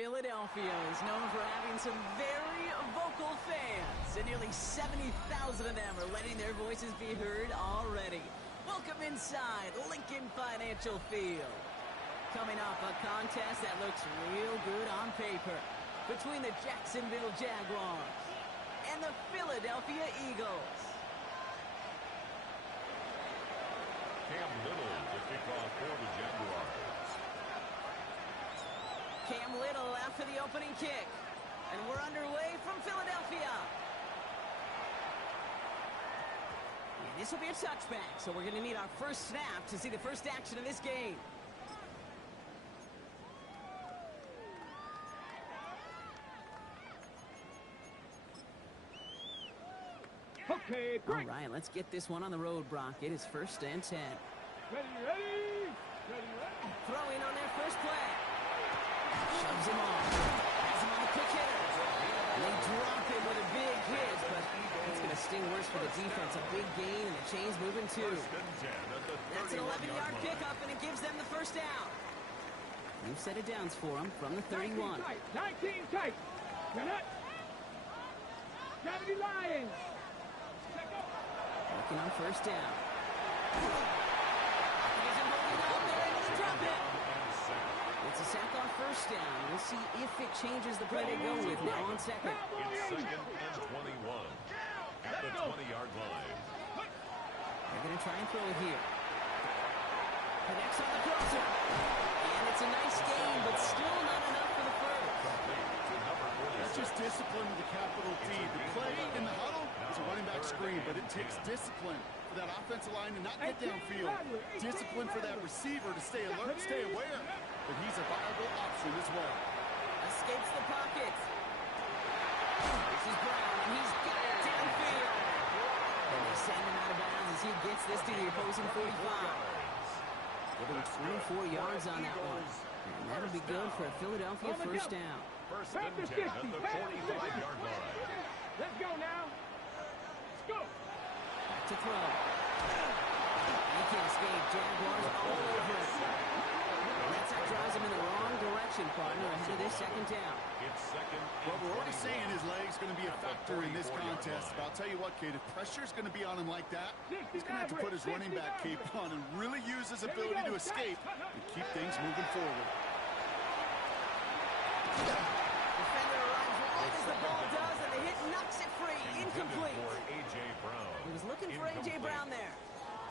Philadelphia is known for having some very vocal fans, and nearly 70,000 of them are letting their voices be heard already. Welcome inside Lincoln Financial Field. Coming up, a contest that looks real good on paper between the Jacksonville Jaguars and the Philadelphia Eagles. Cam Little to kick off for the Jaguars. Cam Little after the opening kick. And we're underway from Philadelphia. And this will be a touchback, so we're going to need our first snap to see the first action of this game. Okay, great. All right, let's get this one on the road, Brock. It is 1st and 10. Ready. Throwing on their first play. Shoves him off. Has him on the quick hitter. And they drop him with a big hit, but it's going to sting worse for the defense. A big gain, and the chain's moving too. That's an 11-yard pickup, and it gives them the first down. New set of downs for them from the 31. 19 tight. Get it. Gravity Lions. Working on first down. He's holding up. They're able to drop it. It's a sack on first down. We'll see if it changes the play they go with now on second. It's 2nd and 21 at the 20-yard line. They're going to try and throw it here. Connects on the crosser. And it's a nice gain, but still not enough for the first. That's just discipline with a capital D. The play in the huddle is a running back screen, but it takes discipline for that offensive line to not get downfield. Discipline for that receiver to stay alert, stay aware. But he's a viable option as well. Escapes the pocket. This is Brown, and he's got it downfield. And they send him out of bounds as he gets this to the opposing 45. Give him 24 yards on that one. And that'll be good for a Philadelphia first down. 1st and 10 at the 45-yard line. Let's go now. Let's go. Back to throw. He can't escape. Jaguars all over it. And that's how drives him in the wrong direction, partner, ahead of this second down. It's 2nd. Well, we're already saying his leg's going to be a factor in this contest. But I'll tell you what, Kate, if pressure's going to be on him like that, he's going to have to put his running back cape on and really use his ability to escape and keep things moving forward. Defender runs right as the ball does, and the hit knocks it free. Incomplete. A.J. Brown. He was looking for A.J. Brown there.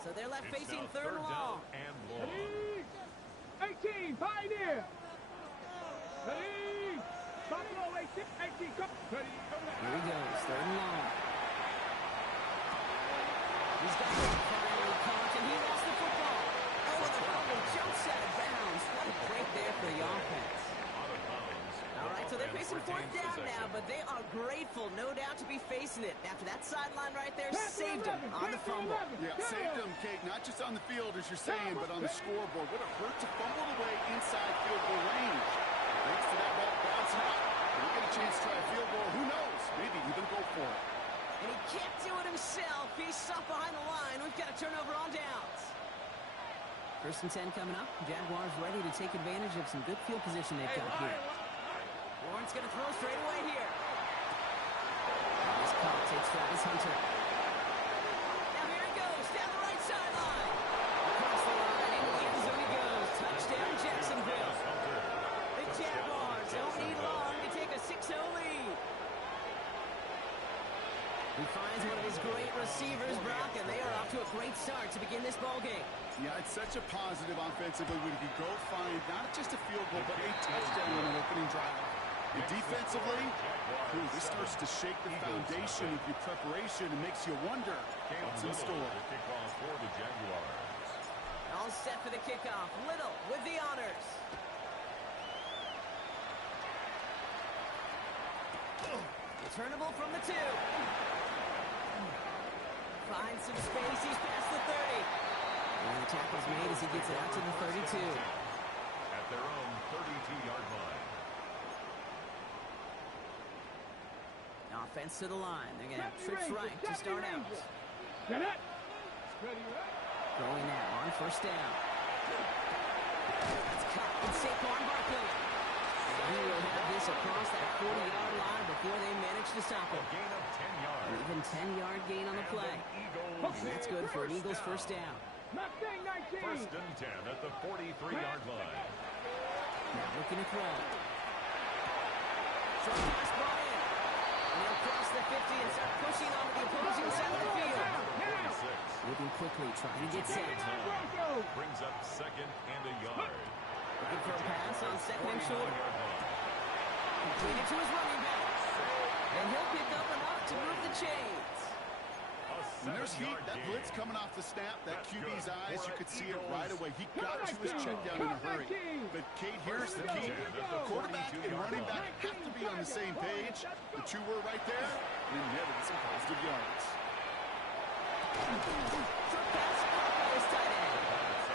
So they're left facing 3rd and long. And long. 18, Pioneer. Ready. Buffalo 18, come. Ready. Here he goes, 3rd and long. He's got it finally caught, and he lost the football. Oh, and the fumble jumps out of bounds. What a break there for the offense. All right, so they're facing 4th down now, but they are grateful, no doubt, to be facing it. After that sideline right there saved them on the fumble. Yeah, saved them, Kate, not just on the field, as you're saying, but on the scoreboard. What a hurt to fumble away inside field goal range. Thanks to that ball bouncing out. We'll get a chance to try a field goal. Who knows? Maybe even go for it. And he can't do it himself. He's stuck behind the line. We've got a turnover on downs. 1st and 10 coming up. Jaguars ready to take advantage of some good field position they've got here. Lawrence going to throw straight away here. This call takes Travis Hunter. Now here he goes, down the right sideline. Across the line, into the end zone he goes. Touchdown, Jacksonville. The Jaguars don't need long to take a 6-0 lead. He finds one of his great receivers, Brock, and they are off to a great start to begin this ballgame. Yeah, it's such a positive offensively when you go find not just a field goal, but a touchdown on an opening drive. And defensively, this starts to shake the foundation of your preparation and makes you wonder what's in store. The kickoff for the Jaguars. All set for the kickoff. Little with the honors. Returnable from the 2. Finds some space. He's past the 30. And the tackle's made as he gets it out to the 32. At their own 32-yard line. Offense to the line. They're going to have trips right to start out. Get it. Going now on first down. That's caught in Saquon Barkley. And He will have this across that 40-yard line before they manage to stop him. A gain of 10 yards. An even 10-yard gain on the play. And that's good for an Eagles first down. Mustang 19. First and 10 at the 43-yard line. Now looking to throw. Short pass ball in. And they'll cross the 50 and start pushing onto the opposing side of the field. 46. Moving quickly, trying to get set. Brings up second and a yard. Looking for a pass on second and short. Completed to his running back. And he'll pick up enough to move the chains. When there's heat, that blitz coming off the snap, that QB's eyes, you could see it right away. He got to his check down in a hurry. But Kate, here's the key. The quarterback and running back have to be on the same page. The two were right there, and then you have some positive yards. Short pass caught by his tight end.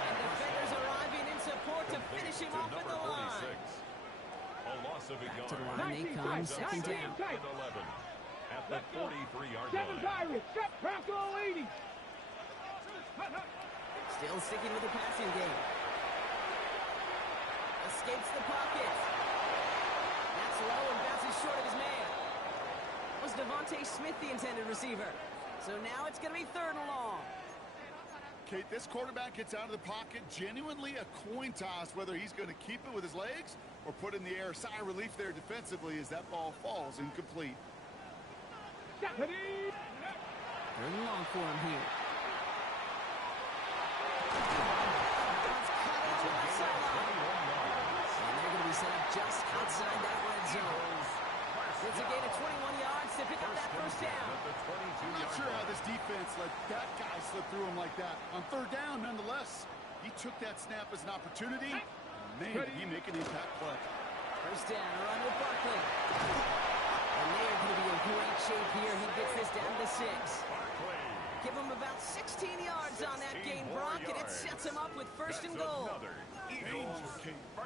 And defenders arriving in support to finish him off at the line. A loss of a Back yard. to the line they come, second down. And 11 at the 43-yard Seven line. Pirates. Set Bronco 80. Still sticking with the passing game. Escapes the pocket. That's low and bounces short of his man. Was Devontae Smith the intended receiver? So now it's going to be third and long. Kate, this quarterback gets out of the pocket, genuinely a coin toss whether he's going to keep it with his legs or put in the air. Sigh of relief there defensively as that ball falls incomplete. Third and long for him here. It's cut out to the sideline. And they're going to be set up just outside that red zone. It's a gain of 21 yards to pick up that first down. I'm not sure how this defense let that guy slip through him like that. On third down, nonetheless, he took that snap as an opportunity. Man, did he make an impact play. First down, run with Barkley. And they are going to be in great shape here. He gets this down to 6. Give him about 16 yards on that gain, Brock, and it sets him up with first and goal.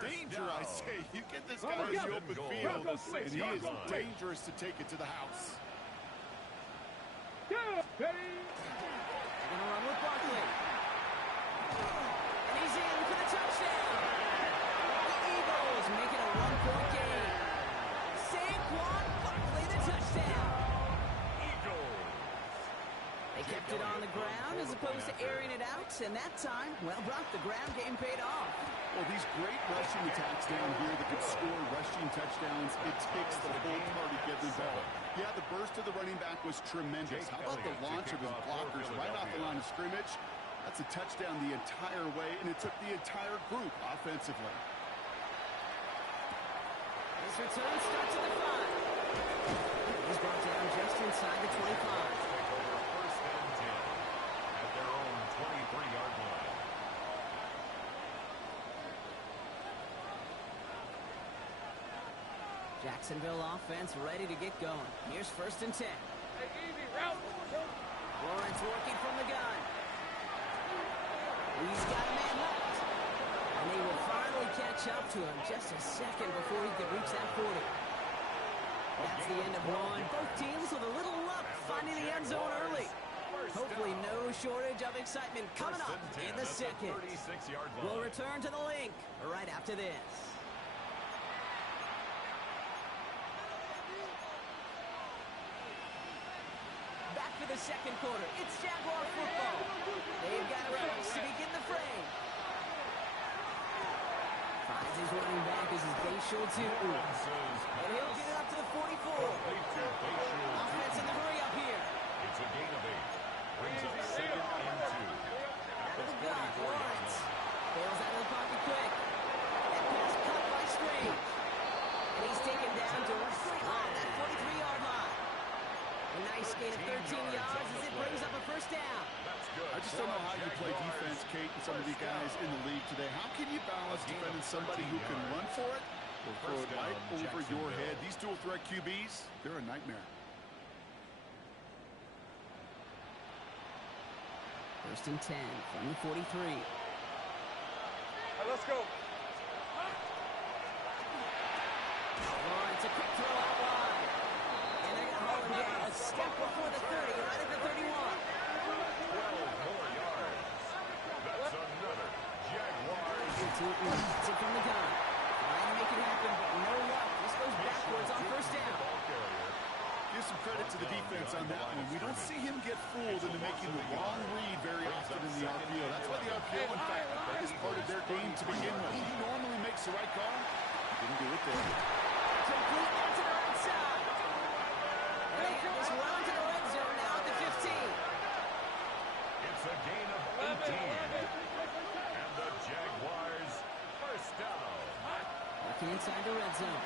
Danger, I say. You get this guy in the open field, and he is dangerous to take it to the house. They're going to run with Barkley. And he's in for the touchdown. The Eagles make it a 1-point game. Saquon Barkley, the touchdown. They kept it on the ground as opposed to airing it out, and that time, well, Brock, the ground game paid off. Well, these great rushing attacks down here that could score rushing touchdowns, it takes the whole party to get involved. Yeah, the burst of the running back was tremendous. How about the launch of his blockers right off the line of scrimmage? That's a touchdown the entire way, and it took the entire group offensively. This return starts at the 5. He's brought down just inside the 25. First and 10 at their own 23-yard line. Jacksonville offense ready to get going. Here's first and 10. Lawrence working from the gun. He's got a man left. And they will finally catch up to him just a second before he can reach that 40. That's the end of one. Both teams with a little luck finding the end zone early. Hopefully no shortage of excitement coming up in the second. We'll return to the link right after this. Back for the second quarter. It's Jaguar football. They've got a race to begin the frame. Finds his running back as his base short two. And he'll get it up to the 44. Offense in the hurry up here. It's a gain of 8. Brings up second and 2. Out of the gun, Lawrence. Bails out of the pocket quick. That pass cut by Strange. And he's taken down directly on that 43-yard line. A nice gain of 13 yards as it brings up a first down. I just don't know how you play defense, Kate, and some of these guys in the league today. How can you balance defending somebody who can run for it or throw it right over your head? These dual threat QBs, they're a nightmare. First and 10 from the 43. Let's go. Lawrence, a quick throw out wide. And they're going to haul him down a step before the 30, right at the 31. 12 more yards. That's another Jaguars. It's it from the gun. Trying to make it happen, but no luck backwards on first down. Give some credit to the defense on that one. We don't see him get fooled into making the wrong read very often in the RPO. That's why the RPO, in fact, is part of their game to begin with. He normally makes the right call. He didn't do it there. Complete out to the right side. And they have this run to the red zone now at the 15. It's a gain of 18. And the Jaguars first down. Working inside the red zone.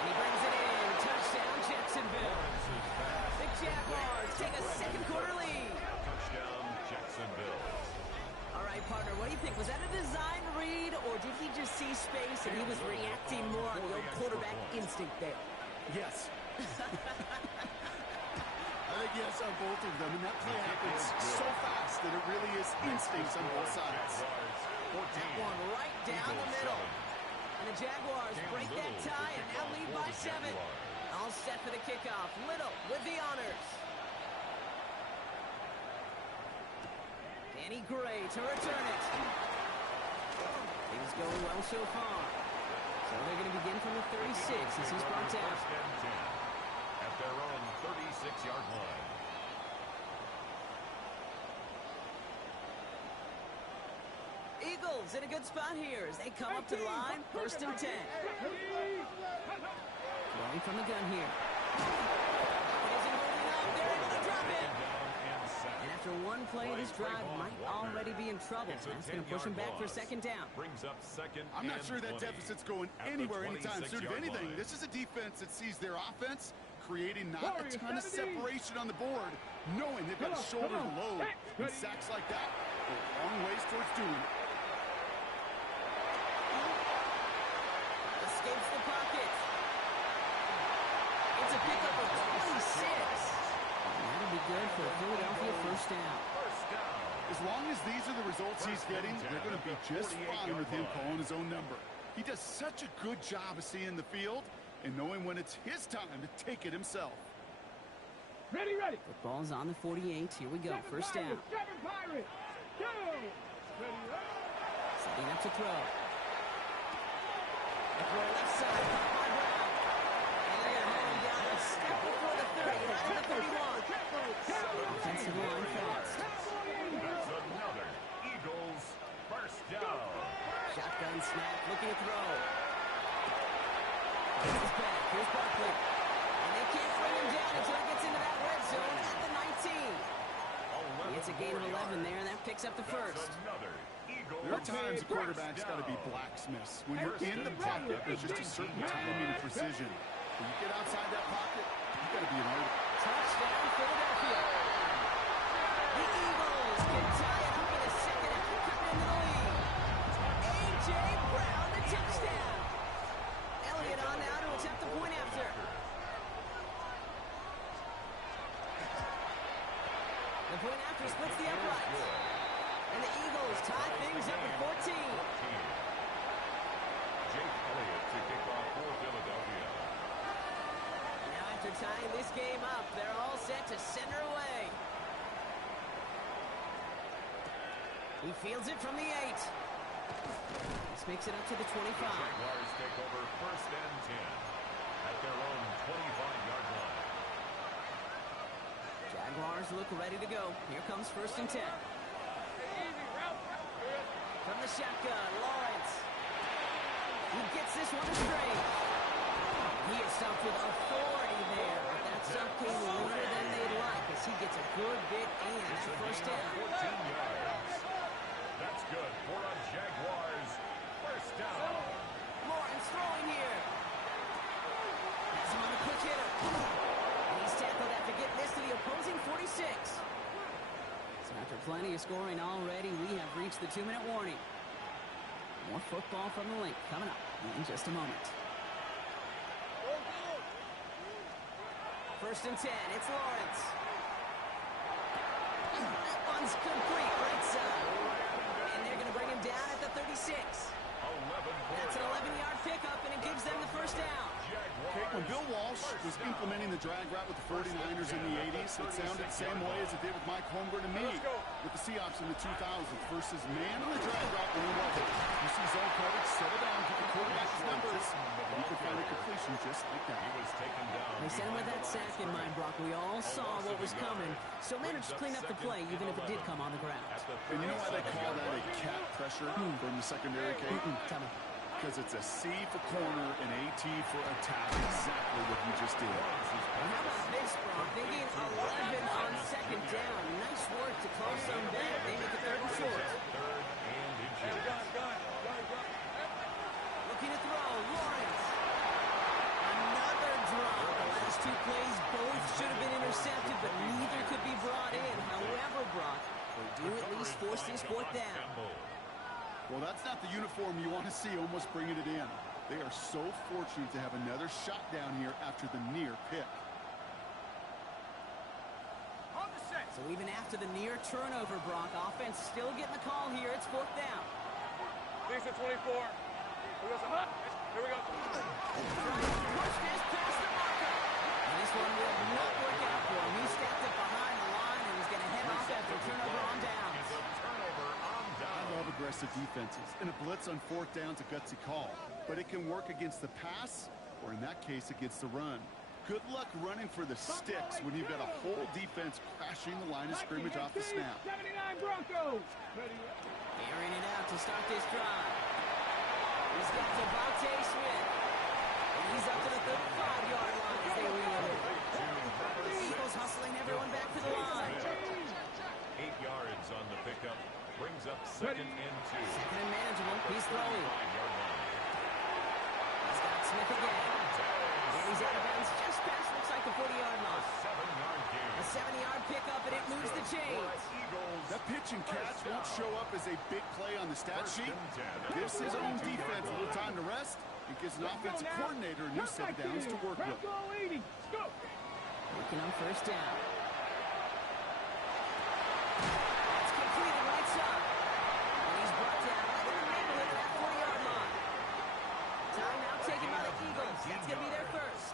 And he brings it in. Touchdown, Jacksonville. The Jaguars take a second quarter lead. Touchdown, Jacksonville. All right, partner, what do you think? Was that a design read, or did he just see space and he was reacting more on the old quarterback instinct there? Yes. I think yes on both of them, and that play happens so fast that it really is instincts on both sides. That one right down the middle. And the Jaguars break that tie and now lead by 7. All set for the kickoff. Little with the honors. Danny Gray to return it. Things going well so far. So they're going to begin from the 36 as he's brought down. At their own 36-yard line. Eagles in a good spot here as they come up to the line. First and 10. Going from the gun here. It isn't moving up. They're able to drop it. And after one play, this drive might already be in trouble. That's going to push him back for second down. Brings up second. I'm not sure that deficit's going anywhere anytime soon. If anything, this is a defense that sees their offense creating not a ton of separation on the board, knowing they've got to shoulder the load. And sacks like that go a long ways towards doing it. Escapes the pocket. It's a pickup of 26. That'll be good for a Philadelphia first down. As long as these are the results he's getting, they're going to be just fine with him calling his own number. He does such a good job of seeing the field and knowing when it's his time to take it himself. Ready. Football's on the 48. Here we go. First down. Seven Pirates. Go. Setting up to throw. The throw left side. Caught by Brown. And they're going to hold him down a step before the 30. Right at the 31. Offensive line fast. That's another Eagles first down. Shotgun snap. Looking to throw. He's back. Here's Barkley. And they can't bring him down until he gets into that red zone at the 19. It's a gain of 11 there, and that picks up the first. There are times a quarterback's got to be blacksmiths. When you're in the pocket, there's just a certain timing and precision. When you get outside that pocket, you got to be an artist. Touchdown, Philadelphia. The Eagles can tie it up in a second after cutting into the lead. A.J. Brown, the touchdown. Elliott on now to attempt the point after. The point after splits the uprights. And the Eagles tie things up at 14. Jake Elliott to kick off for Philadelphia. Now after tying this game up, they're all set to send her away. He fields it from the 8. This makes it up to the 25. Jaguars take over first and 10 at their own 25-yard line. Jaguars look ready to go. Here comes first and 10. From the shotgun, Lawrence. He gets this one straight. He is stumped with authority there, but that stump came later than they'd like as he gets a good bit in that first down. 14 yards. That's good for a Jaguars first down. Lawrence throwing here. Has him on the quick hitter. And he's tackled after getting this to the opposing 46. So after plenty of scoring already, we have reached the 2-minute warning. More football from the link coming up in just a moment. First and 10, it's Lawrence. That one's complete, right side. And they're going to bring him down at the 36. That's an 11-yard pickup, and it gives them the first down. Okay, when Bill Walsh was implementing the drag route with the 49ers in the 80s, it sounded the same way as it did with Mike Holmgren and me with the Seahawks in the 2000s versus man on the drag route when we You see zone coverage, settle down, get the quarterback his numbers, and you can find a completion just like that. They sent him with that sack in mind, Brock. We all saw what was coming, so managed to clean up the play even if it did come on the ground. And you know why they call that a cat pressure from the secondary, Kate? Tell me. Because it's a C for corner and AT for attack. Exactly what you just did. How about this, Brock? They gain 11 on second down. Nice work to close them back. They make it 3rd and short. Looking to throw. Lawrence. Another drop. The last 2 plays both should have been intercepted, but neither could be brought in. However, Brock, they do at least force this 4th down. Well, that's not the uniform you want to see almost bringing it in. They are so fortunate to have another shot down here after the near pick. So even after the near turnover, Brock, offense still getting the call here. It's 4th down. Things at 24. Here we go. Push this past the marker. And this one will not work out for him. He stepped up behind the line and he's going to head off after turnover on downs. I love aggressive defenses, and a blitz on 4th down's a gutsy call, but it can work against the pass, or in that case, against the run. Good luck running for the sticks when you've got a whole defense crashing the line of scrimmage off the snap. 79 Broncos. Airing it out to start this drive. He's got Devontae Smith. And he's up to the 35-yard line as they reel it. The Eagles hustling everyone back to the line. 8 yards on the pickup. Brings up 2nd and 2. 2nd and manageable. He's throwing. He's got Smith again. And he's out of bounds just past, looks like the 40-yard line. A 7-yard pickup, and it moves the chains. That pitch and catch won't show up as a big play on the stat sheet. Gives his own defense a little time to rest. It gives an offensive coordinator a new set of downs to work with. Looking on 1st down. That's completed right side. And he's brought down right in the neighborhood of that 40-yard line. Timeout taken by the Eagles. That's going to be their first.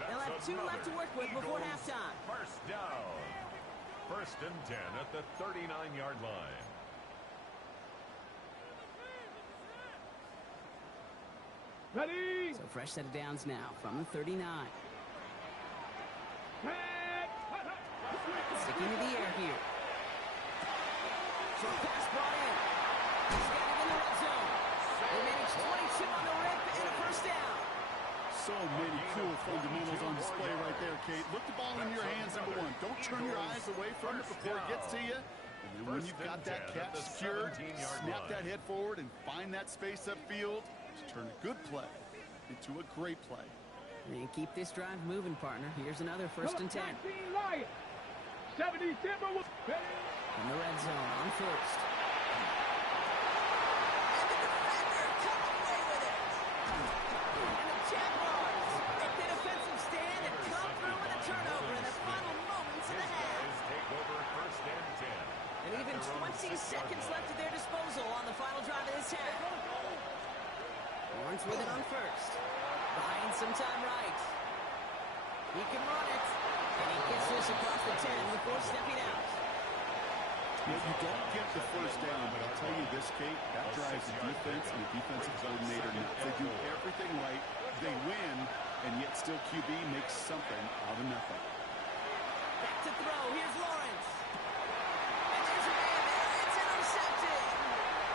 They'll have 2 left to work with before halftime. 1st down. 1st and 10 at the 39-yard line. Ready. So fresh set of downs now from the 39. Sticking to the air here. Short pass brought in. He's got it in the red zone. They managed 22 on the rip and a 1st down. So many cool fundamentals on display right there, Kate. Look the ball in your hands, number 1. Don't turn your eyes away from it before it gets to you. And then when you've got that catch secured, snap that head forward and find that space upfield to turn a good play into a great play. And keep this drive moving, partner. Here's another 1st and 10. 70 Timberwolves. In the red zone on 1st. And even 20 seconds left at their disposal on the final drive of this half. Lawrence with it on 1st. Buying some time right. He can run it. And he gets this across the 10 before stepping out. You don't get the 1st down, but I'll tell you this, Kate, that drives the defense and the defensive coordinator nuts. They do everything right. They win, and yet still QB makes something out of nothing. Back to throw. Here's Lawrence. And there's a man there. It's intercepted.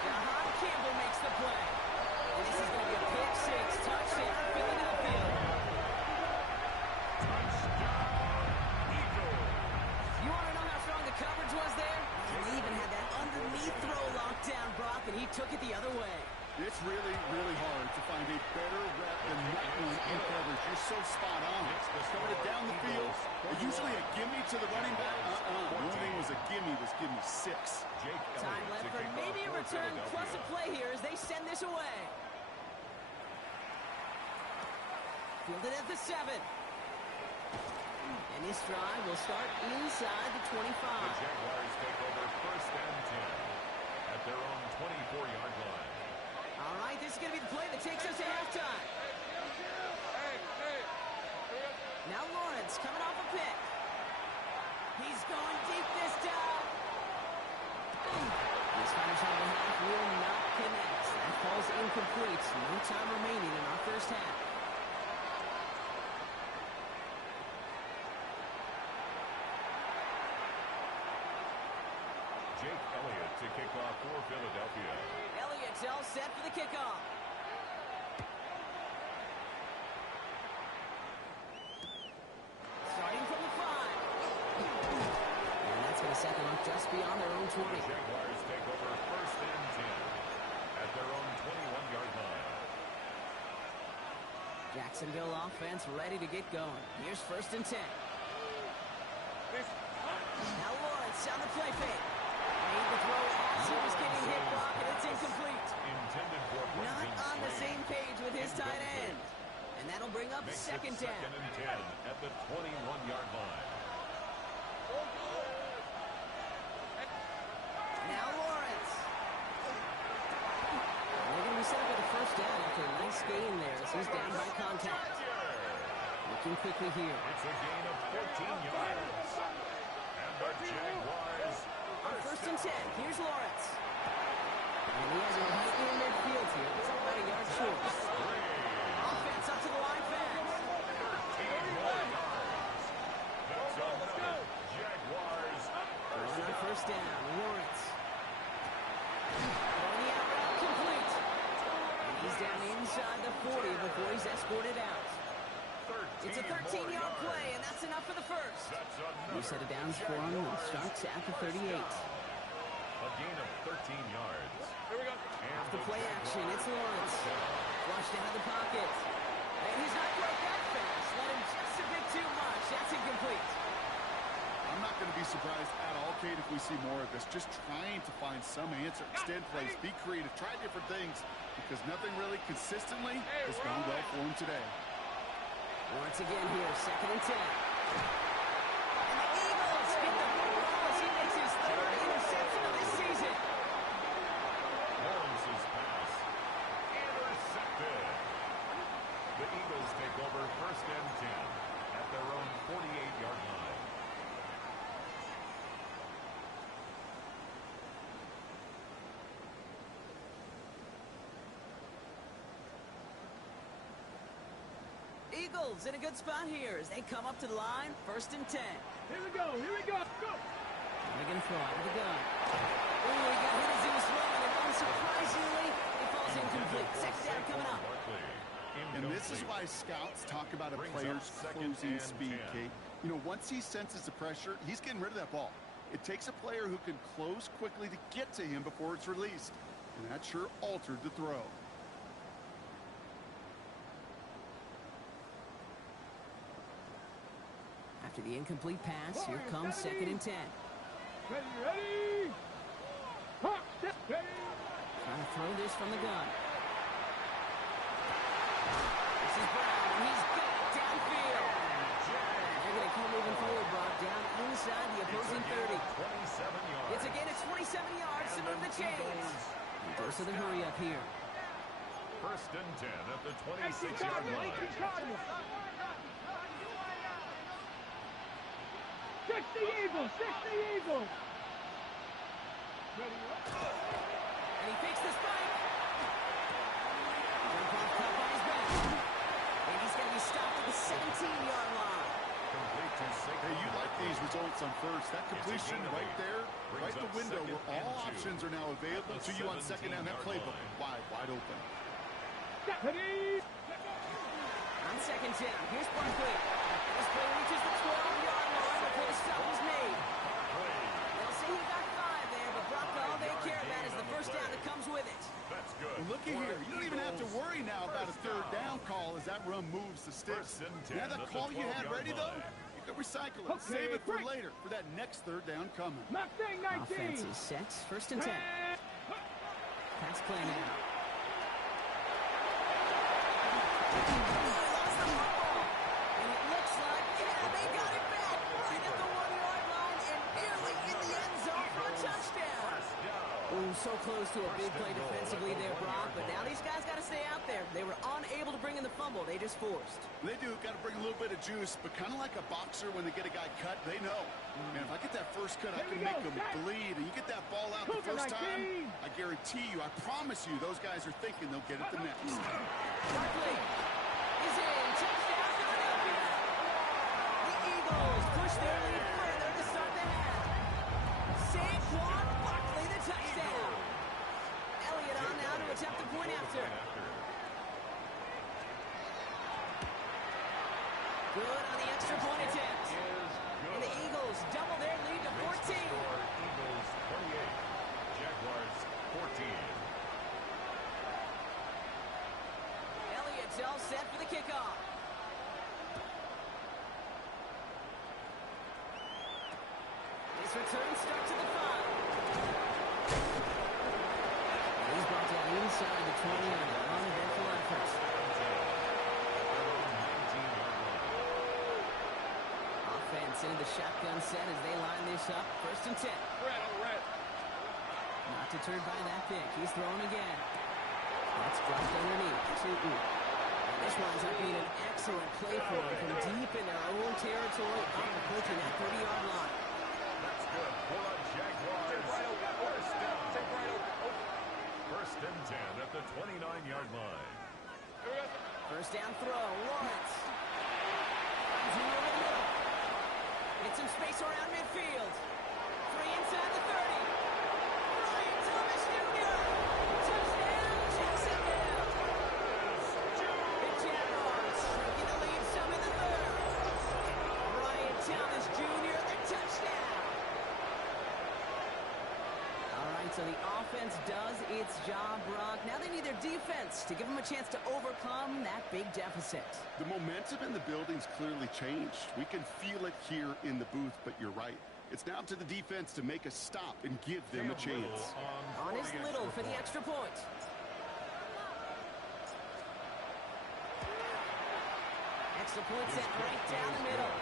Jahan Campbell makes the play. And this is going to be a pick 6. Touchdown, Philadelphia. You want to know how strong the coverage was there? And they even had that underneath throw locked down, Brock, and he took it the other way. It's really, really hard to find a better rep than that one in coverage. You're so spot on. Throwing it down the field. Usually a gimme to the running back. The only thing was a gimme was give me 6. Time left for maybe a return plus a play here as they send this away. Fielded at the 7. And this drive will start inside the 25. The Jaguars take over 1st and 10 at their own 24-yard line. All right, this is going to be the play that takes us to halftime. Lawrence coming off a pick. He's going deep this time. This final shot of the half will not connect. That ball's incomplete. No time remaining in our first half. Jake Elliott to kick off for Philadelphia. Elliott's all set for the kickoff. Starting from the 5. And that's going to set them up just beyond their own 20. The Jaguars take over first and 10 at their own 21-yard line. Jacksonville offense ready to get going. Here's first and 10. Now Lawrence on the play fake. Made the throw as he was getting hit block, and it's incomplete. Intended for Not on the same page with his tight end. And that'll bring up second down. Second and 10 at the 21-yard line. Now Lawrence. They're going to be set up with a first down after a nice gain there as he's down by contact. Looking quickly here. It's a gain of 14 yards. And the Jaguars First and 10. Here's Lawrence. And he has a right near midfield here. It's up about a yard short. Offense up to the line fast. 13 more yards. That's another Jaguars First down. Lawrence. On the out route, complete. And he's down inside the 40 before he's escorted out. It's a 13-yard play, and that's enough for the first. New set of downs for him and starts at the 38. A gain of 13 yards. Off the play action, it's Lawrence. Flushed out of the pocket. And he's not quite that fast. Let him just a bit too much. That's incomplete. I'm not going to be surprised at all, Kate, if we see more of this. Just trying to find some answer. Extend plays, be creative, try different things, because nothing really consistently has gone well for him today. Once again here, second and 10. And the Eagles get the football as he makes his third interception of this season. Lawrence's pass intercepted. The Eagles take over first and 10 at their own 48-yard line. Eagles in a good spot here as they come up to the line, first and 10. Here we go. Here we go. Go. They're going to throw out of the gun. Oh, he got hit as he was throwing, and unsurprisingly, it falls incomplete. Second down coming up. And this is why scouts talk about a player's closing speed, Kate. You know, once he senses the pressure, he's getting rid of that ball. It takes a player who can close quickly to get to him before it's released. And that sure altered the throw. After the incomplete pass, here comes second and 10. Ready, ready. Hawk, step, ready. Trying to throw this from the gun. This is Brown, and he's got it downfield. They're going to keep moving forward, Brock, down inside the opposing 30. 27 yards. It's a gain of 27 yards to move the chains. He goes to the hurry up here. First and 10 at the 26-yard line. 60 Eagles, 60 Eagles. Ready, And he fakes the spike. Jump off cut by his back. And he's going to be stopped at the 17-yard line. Complete to Saquon. Hey, you like these results on first. That completion right there, right the window where all options are now available to you on second down. That playbook wide open. ready. On second down, here's Barkley. This play reaches the 12-yard line before the stop is made. They'll say he got 5 there, but Brock, all they care about is the first down that comes with it. That's good. Well, looky here. You don't even have to worry now about a third down call as that run moves the sticks. Now that call you had ready, though, you can recycle it. Save it for later for that next third down coming. Mustang 19. Offense is set. First and 10. Pass play now. Lost the football. And it looks like, they got it back. Right at the 1-yard line and nearly in the end zone for a touchdown. Oh, so close to a big play defensively there, Brock, but now these guys got to stay out there. They were unable to bring in the fumble. They just forced. They do. Got to bring a little bit of juice, but kind of like a boxer when they get a guy cut, they know. Man, if I get that first cut, I can make them bleed. And you get that ball out the first time, I guarantee you, I promise you, those guys are thinking they'll get it the next. Barkley is in. Touchdown, Philadelphia. The Eagles push their lead further to start the half. Saquon Barkley, the touchdown. Elliott on now to attempt the point after. Good on the extra point attempt. And the Eagles double their lead to 14. Eagles 28, Jaguars 14. Elliott's all set for the kickoff. This return starts at the 5. And he's brought down inside the 20 on an uneventful effort. Offense into the shotgun set as they line this up. 1st and 10. Not deterred by that pick. He's throwing again. That's dropped underneath to Ooh. And this winds up being an excellent play for him from deep in their own territory, up approaching that 30-yard line. That's good for the Jaguars. First and 10 at the 29-yard line. First down throw. Lawrence. Finds him over the middle. Gets some space around midfield. 3 inside the 30. Ryan Thomas Jr. Touchdown, Jacksonville. The Jaguars shrinking the lead some in the 3rd. Ryan Thomas Jr. the touchdown. All right, so the offense does its job, Brock. Now they need their defense to give them a chance to overcome that big deficit. The momentum in the building's clearly changed. We can feel it here in the booth, but you're right. It's now to the defense to make a stop and give them a chance. On his Little for the extra point. Extra point set right down the middle.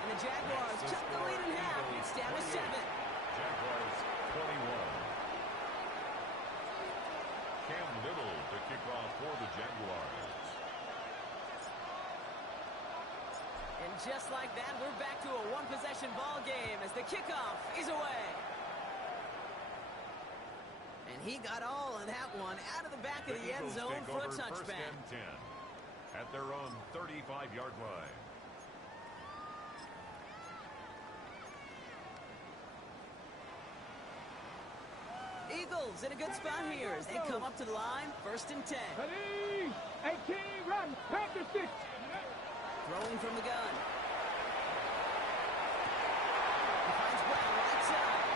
And the Jaguars cut the lead in half. It's down to 7. Jaguars 21. Cam Little to kick off for the Jaguars. And just like that, we're back to a one-possession ball game as the kickoff is away. And he got all of that one out of the back of the end zone for a touchback. First and 10 at their own 35-yard line. Eagles in a good spot here as they come up to the line. 1st and 10. Ready? 18, run. Practice it. Throwing from the gun. He finds Brown right side.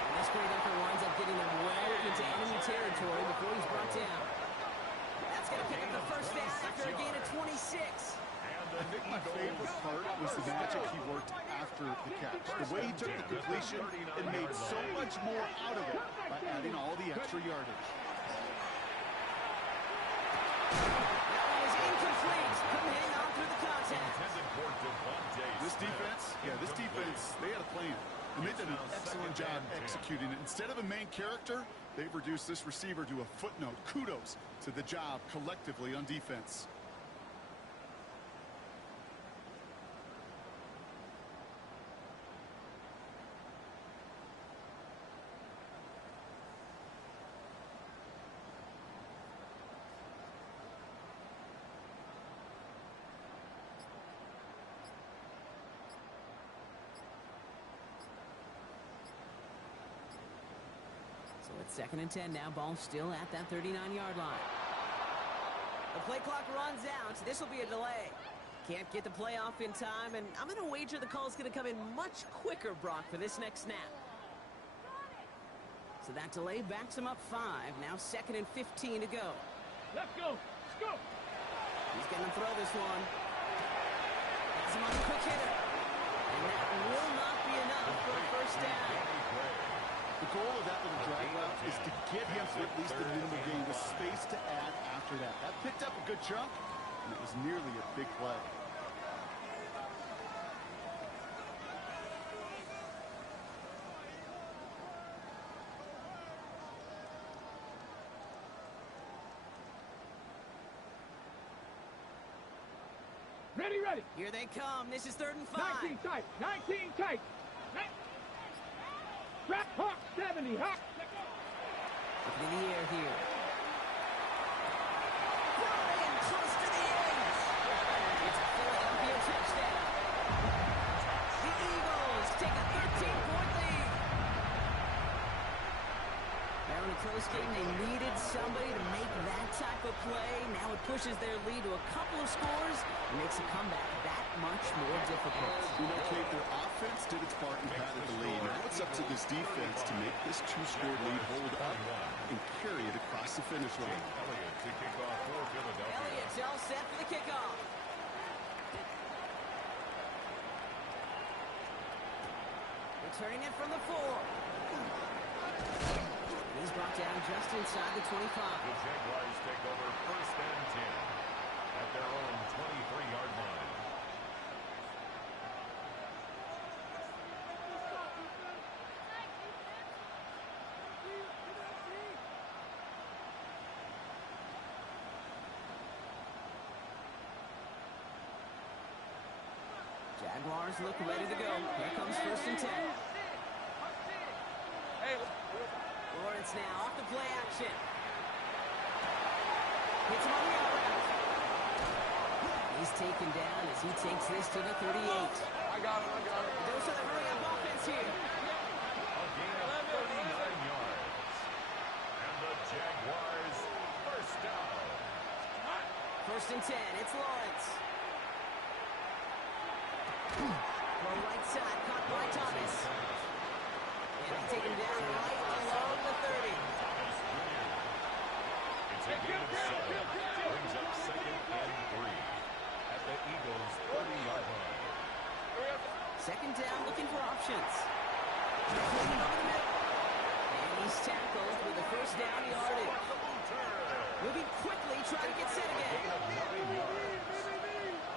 And this great effort winds up getting them well into enemy territory before he's brought down. That's going to pick up the first down after a gain of 26. I think my favorite part was the magic he worked after the catch. The way he took the completion and made so much more out of it by adding all the extra yardage. That one is incomplete. Couldn't hang on through the contact. This defense, they had a plan. And they did an excellent job executing it. Instead of a main character, they've reduced this receiver to a footnote. Kudos to the job collectively on defense. So it's 2nd and 10 now. Ball still at that 39-yard line. The play clock runs out. This will be a delay. Can't get the play off in time, and I'm going to wager the call's going to come in much quicker, Brock, for this next snap. So that delay backs him up 5. Now 2nd and 15 to go. Let's go. Let's go. He's going to throw this one. Has him on the quick hitter. And that will not be enough for a first down. The goal of that little drag route is to get him to at least a minimal gain with space to add after that. That picked up a good chunk, and it was nearly a big play. ready. Here they come. This is 3rd and 5. 19 tight. 19 tight. Trap Hawk 70. Hawk. Looking in the air here. Flying close to the edge. It's a Philadelphia touchdown. The Eagles take a 13-point lead. Now in a close game, they needed somebody to make that type of play. Now it pushes their lead to a couple of scores and makes a comeback that much more difficult. You know, Kate, their offense did its part and padded the lead. Now it's up to this defense to make this 2-score lead hold up and carry it across the finish line. Elliott to kick off for Philadelphia. Elliott's all set for the kickoff. Returning it from the 4. He's brought down just inside the 25. The Jaguars take over 1st and 10 at their own 23-yard line. Jaguars look ready to go. Here comes 1st and 10. Lawrence now off the play action. Hits him on the outright. He's taken down as he takes this to the 38. I got it. Those are the hurry-up offense here. A gain of 39 yards. And the Jaguars first down. 1st and 10. It's Lawrence. Low right side, caught by Thomas. And they take him down right along the 30. It's a gain of 7. Brings up 2nd and 3 at the Eagles' 30-yard line. 2nd down, looking for options. Moving over the middle. And he's tackled with the 1st down yardage. Moving quickly, trying to get set again.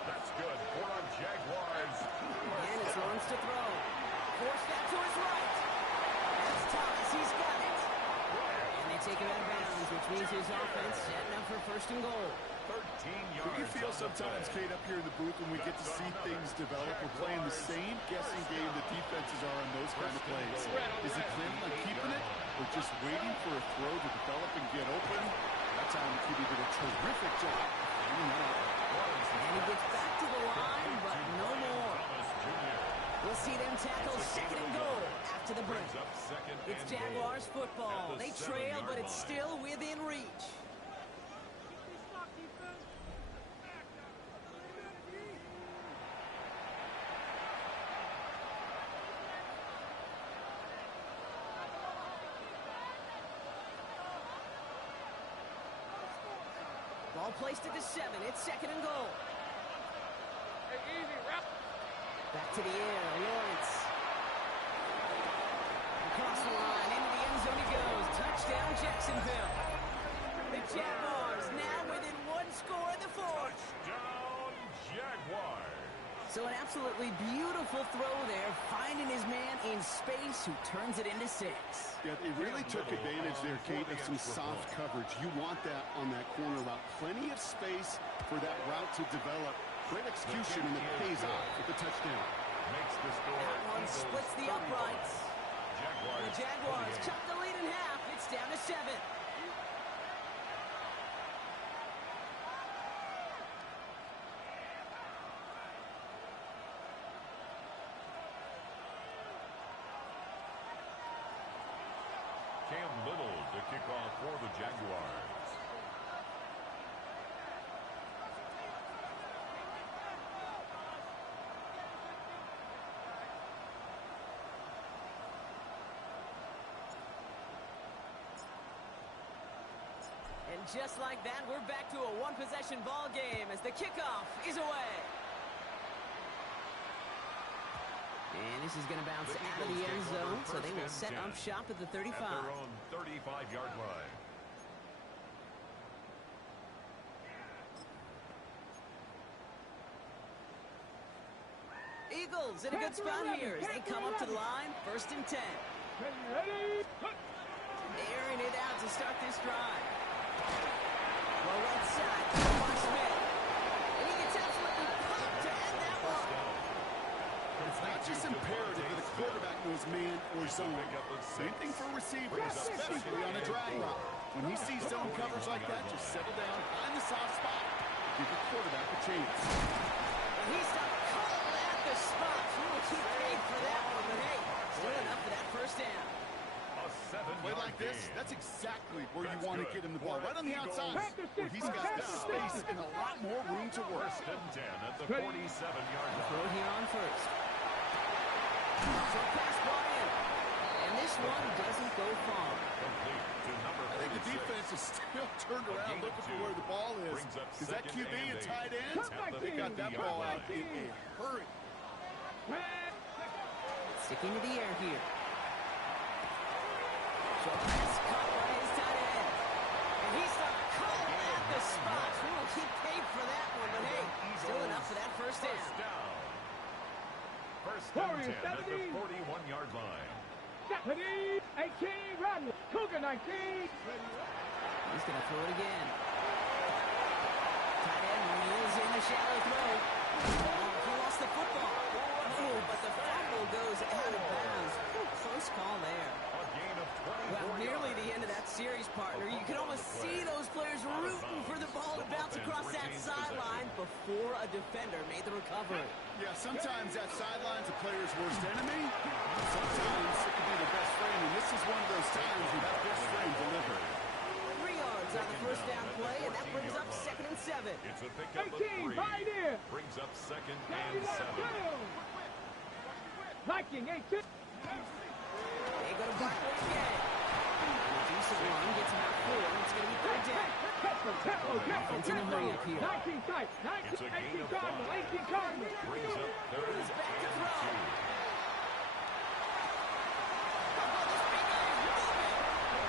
That's good for the Jaguars. And it's Lawrence to throw. Force that to his right. That's Thomas. He's got it. And they take him out of bounds, which means his offense setting up for 1st and goal. 13 yards. We feel sometimes, Kate, up here in the booth when we get to see things develop, we're playing the same guessing game the defenses are on those kind of plays. Is he planning on keeping it or just waiting for a throw to develop and get open? That time, the QB did a terrific job. And he gets back to the line, but no more. We'll see them tackle 2nd and goal after the break. It's Jaguars football. They trail, but it's still within reach. Ball placed at the 7. It's 2nd and goal. Back to the air. Lawrence. Across the line. Into the end zone he goes. Touchdown, Jacksonville. The Jaguars now within 1 score in the 4th. Touchdown, Jaguars. So an absolutely beautiful throw there, finding his man in space who turns it into 6. Yeah, they really took advantage there, Kate, of some soft coverage. You want that on that corner route. Plenty of space for that route to develop. Great execution, and it pays off with the touchdown. Makes the score. That one splits the uprights. The Jaguars cut the lead in half. It's down to 7. Cam Little to kick off for the Jaguars. And just like that, we're back to a one-possession ball game as the kickoff is away. And this is going to bounce out of the end zone, so they will set up shop at the 35. At their own 35-yard line. Eagles in a good spot here as they come up to the line, 1st and 10. Ready? Airing it out to start this drive. Low right side, Smith. And he gets absolutely popped It's just imperative that a quarterback knows man or zone. Same thing for receivers, especially on a drag route. When he sees zone coverage like that, just settle down, find the soft spot, give the quarterback a chance. And he's caught at the spot. He will keep paid for that one, but hey, still enough for that first down. Play like this, that's exactly where you want to get him the ball. Right on the outside, where he's got the space and a lot more room to work. First and 10 at the 47-yard line. Throw here on first. Short pass ball in. And this one doesn't go far. Complete to number 46. I think the defense is still turned around looking for where the ball is. Is that QB a tight end? They got that ball out in a hurry. Sticking to the air here. Short pass caught by his tight end. And he's caught at the spot. We will keep paid for that one, but hey, still enough for that first down. First and 10 at the 41-yard line. 18, run. Cougar 19. He's going to throw it again. Tight end wheels in the shallow throw. He lost the football. Oh, but the fumble goes out of bounds. Close call there. A gain of 24 Well, nearly the end of that series, partner. You can almost see those players rooting for the ball to bounce across that sideline before a defender made the recovery. Yeah, sometimes that sideline's a player's worst enemy. Sometimes it can be the best friend, and this is one of those times where that best friend delivered. 3 yards on the first down play, and that brings up 2nd and 7. It's a pickup of 18, 3. right in. Brings up 2nd and 7. Viking 18. They go to Barkley again. Decent run, gets about 4, and it's going to be 3rd down. Offense in a hurry up here. 19 tight. 18 Cardinal. 18 Cardinal. Brings up 3rd He's back to and throw. 2. Oh, this big guy is moving.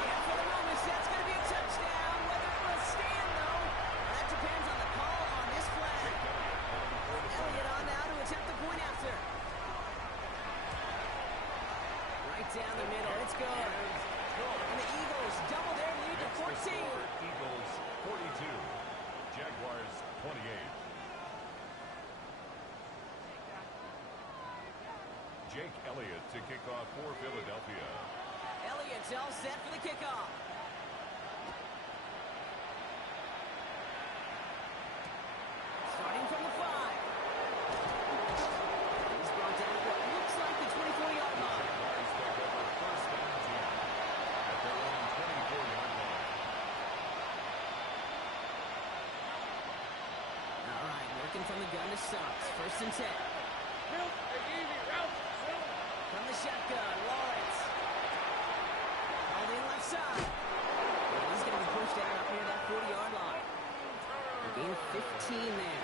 And for the moment, that's going to be a touchdown. Whether it will stand, though, that depends on the call on this flag. Elliott on now to attempt the point after. Right down the middle. It's good. And the Eagles double their lead to 14. Eagles 42. Jaguars 28. Jake Elliott to kick off for Philadelphia. Elliott's all set for the kickoff. Starting from the 5. He's brought down to what looks like the 24-yard line. Jaguars take over first and 10 at their own 24-yard line. All right, working from the gun to Suggs. First and 10. From the shotgun, Lawrence. Called in left side. And he's going to be pushed out up near that 40-yard line. A gain of 15 there.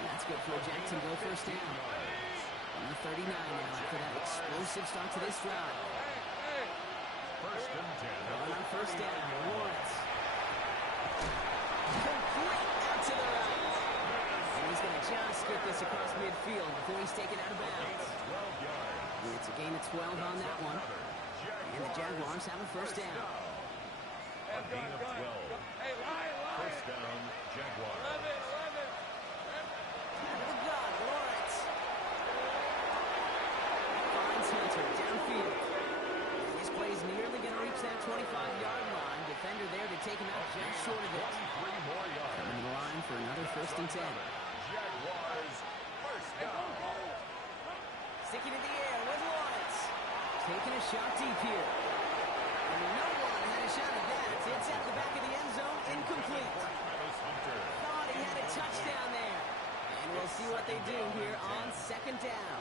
And that's good for a Jacksonville first down. On the 39 now after that explosive start to this drive. First and 10. Going on first down, Lawrence. Complete out to the right. And he's going to just get this across midfield before he's taken out of bounds. 12 yards. It's a gain of 12 on that one. And the Jaguars have a first down. A gain of 12. First down, Jaguars. Out of the gun, Lawrence. Finds Hunter downfield. And this play is nearly going to reach that 25-yard line. Defender there to take him out just short of it. 23 more yards. Coming to the line for another first and 10. Jaguars first down. Sticking in the air with Lawrence. Taking a shot deep here. And no one had a shot at that. It's at the back of the end zone, incomplete. Travis Hunter. Thought he had a touchdown there. And we'll see what they do here on second down.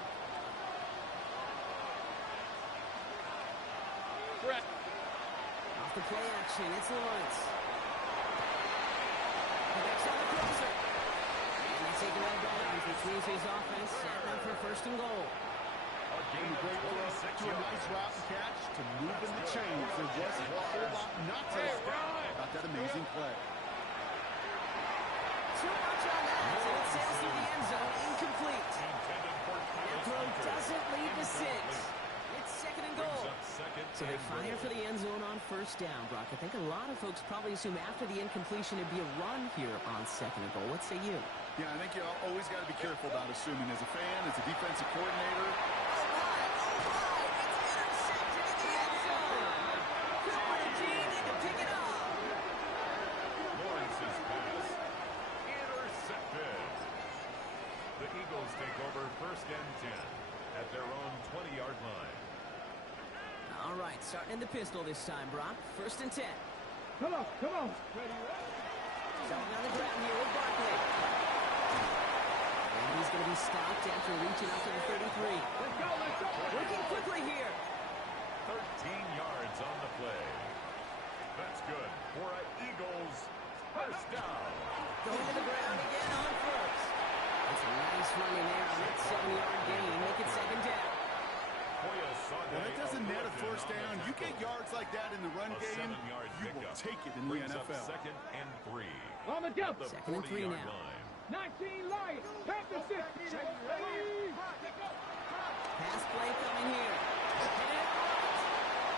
Off the play action, it's Lawrence. Connects on the crosser. And they take it out of bounds, which means his offense setting up for first and goal. A gain of Great throw 26 to a nice route and catch to move in the chains. There wasn't a whole lot not to like about that amazing play. Too much on that, and it sails through the end zone, incomplete. That throw doesn't lead to 6. It's second and goal. So they fire for the end zone on first down, Brock. I think a lot of folks probably assume after the incompletion it'd be a run here on second and goal. What say you? Yeah, I think you always got to be careful about assuming as a fan, as a defensive coordinator. Lawrence's pass intercepted. The Eagles take over 1st and 10 at their own 20-yard line. All right, starting in the pistol this time, Brock. 1st and 10. Come on, come on. Starting on the ground here with Barkley. And he's going to be stopped after reaching up to the 33. Let's go, let's go. Working quickly here. 13 yards on the play. That's good for an Eagles 1st down. Going to the ground again on 1st. That's a nice run in there on that 7-yard gain. Make it 2nd down. Well, that doesn't net a 1st down. You get yards like that in the run game, you will take it in the NFL. 2nd and 3. On the jump. 2nd and 3 now. 19 Lions. Panther 6. Pass play coming here.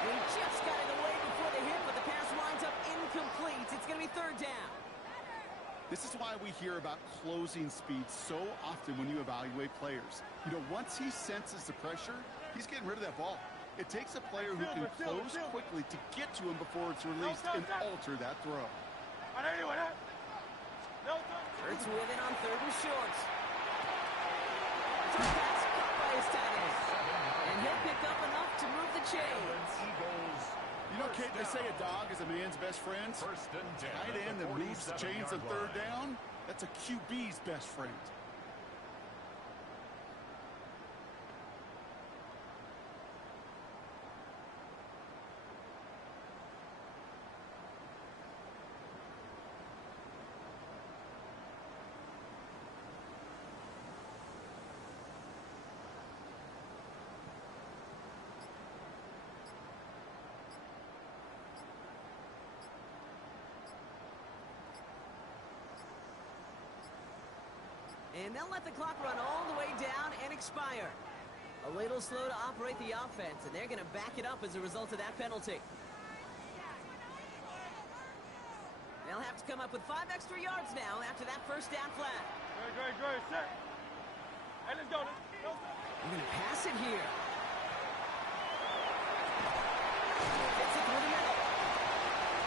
And he just got it away before the hit, but the pass winds up incomplete. It's going to be 3rd down. This is why we hear about closing speed so often when you evaluate players. You know, once he senses the pressure, he's getting rid of that ball. It takes a player who can close quickly to get to him before it's released and alter that throw. Hurts with it on 3rd and shorts. Pass caught by his tight end. And he'll pick up enough to move the chains. You know, Kate, they say a dog is a man's best friend. 1st and 10. Tight end that moves the chains on 3rd down, that's a QB's best friend. And they'll let the clock run all the way down and expire. A little slow to operate the offense, and they're going to back it up as a result of that penalty. They'll have to come up with 5 extra yards now after that 1st down flag. Great, set. Hey, let's go. We're going to pass it here. Gets it through the middle.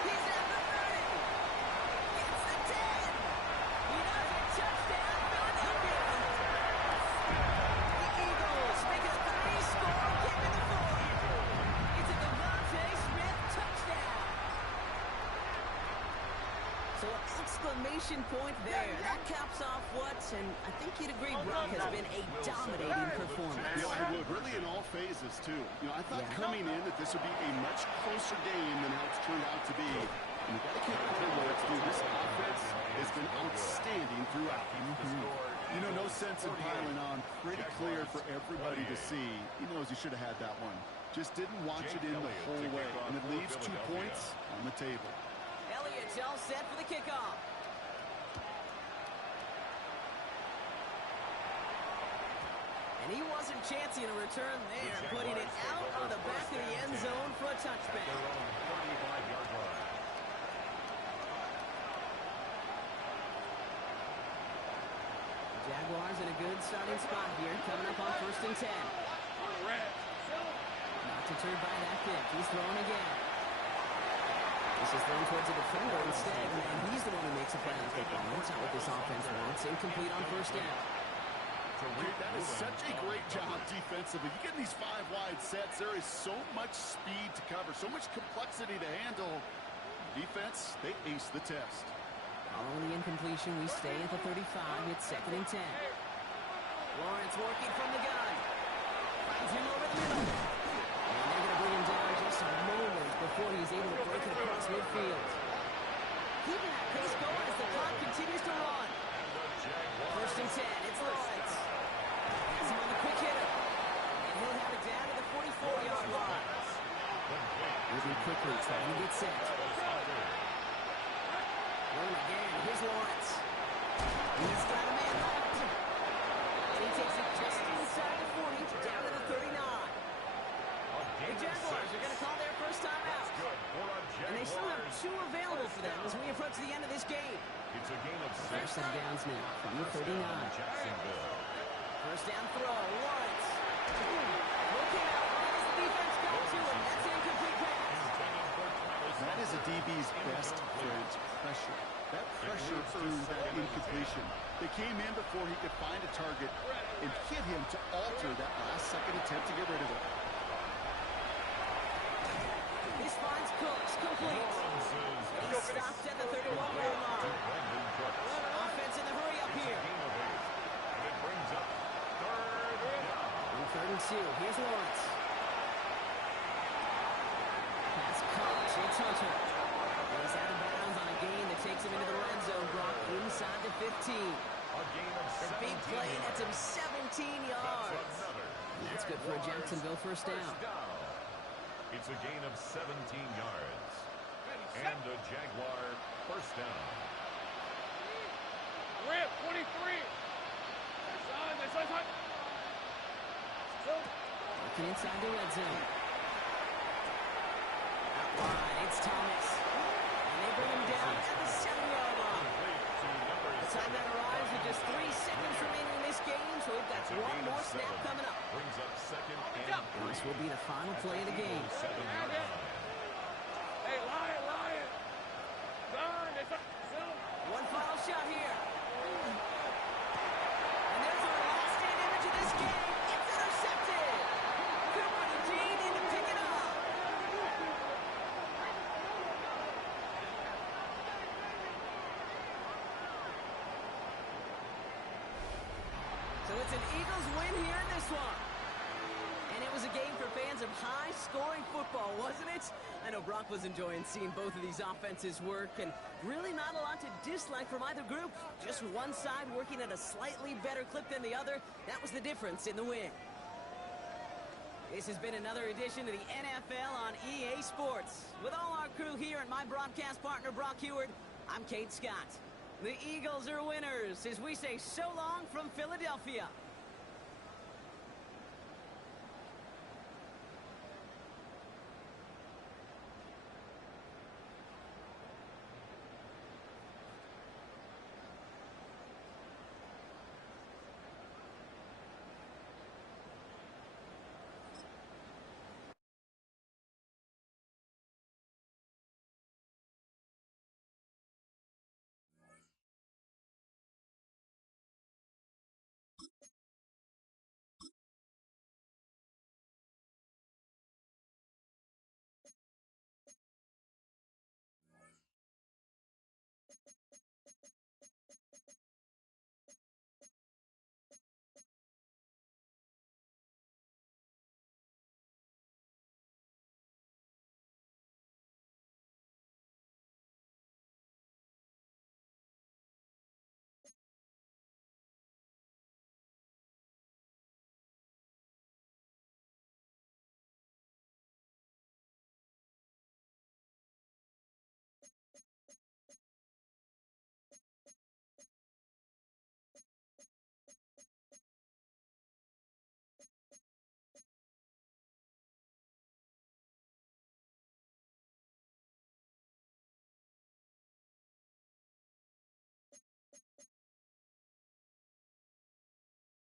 He's at the 30. Gets the 10. He does it. Touchdown, Philadelphia. The Eagles make it a 3-score game in the 4th. It's a Devontae Smith touchdown. So an exclamation point there. That caps off what, and I think you'd agree, Brock, has been a dominating performance. Yeah, I would. Really in all phases, too. You know, I thought coming in that this would be a much closer game than how it's turned out to be. And you've got to keep it clear, Lawrence, dude. This offense has been outstanding throughout. You know, no sense in piling on. Pretty clear for everybody to see. He knows he should have had that one. Just didn't watch it in the whole way. And it leaves 2 points on the table. Elliott's all set for the kickoff. And he wasn't chancing a return there, putting it out on the back of the end zone for a touchback. Jaguars in a good starting spot here, coming up on 1st and 10. Not deterred by that kick. He's throwing again. This is thrown towards the defender instead, and he's the one who makes a play on the football. That's not what this offense wants. Incomplete on 1st down. That is such a great job defensively. You get these 5 wide sets. There is so much speed to cover, so much complexity to handle. Defense, they ace the test. Following the incompletion, we stay at the 35. It's 2nd and 10. Lawrence working from the gun. Finds him over the middle. And they're going to bring him down just a moment before he's able to break it across midfield. Keeping that pace going as the clock continues to run. 1st and 10. It's Lawrence. Has him on the quick hitter. And he'll have it down to the 44-yard line. Moving quickly, trying to get set. Rolling again. Here's Lawrence. He's got a man left. And he takes it just inside the 40, down to the 39. The Jaguars are going to call their first time out. And they still have 2 available for them as we approach the end of this game. It's a game of 6. first set of downs now from the 39. Jacksonville. First down throw, Lawrence. Looking out, as the defense got to him. That's an incomplete pass. That is a DB's best friend, pressure. That pressure earned that incompletion. They came in before he could find a target and hit him to alter that last-second attempt to get rid of it. This finds Cooks complete. He stops at the 31-yard line. Offense in the hurry up here. It brings up third down. 3rd and 2. Here's Lawrence. Pass caught. It's Hunter. He's out of bounds on a gain that takes him into the red zone. Brock inside the 15. A gain of A big 17 play gets him 17 yards. That's good for a Jacksonville first down. It's a gain of 17 yards. And a Jaguar first down. Rip, 23. Working inside the red zone. Out wide, it's Thomas. And they bring him down at the 7-yard line. The time that arrives with just 3 seconds remaining in this game, so we've got one more snap coming up. Brings up second and This will be the final play of the game. 7-yard line. Hey, Lion. One final shot here. And there's our last stand image of this game. It's intercepted. Cooper and Dean in to pick it up. So it's an Eagles win here in this one. And it was a game for fans of high-scoring football, wasn't it? I know Brock was enjoying seeing both of these offenses work, and really not a lot to dislike from either group. Just one side working at a slightly better clip than the other. That was the difference in the win. This has been another edition of the NFL on EA Sports. With all our crew here and my broadcast partner, Brock Heward, I'm Kate Scott. The Eagles are winners as we say so long from Philadelphia.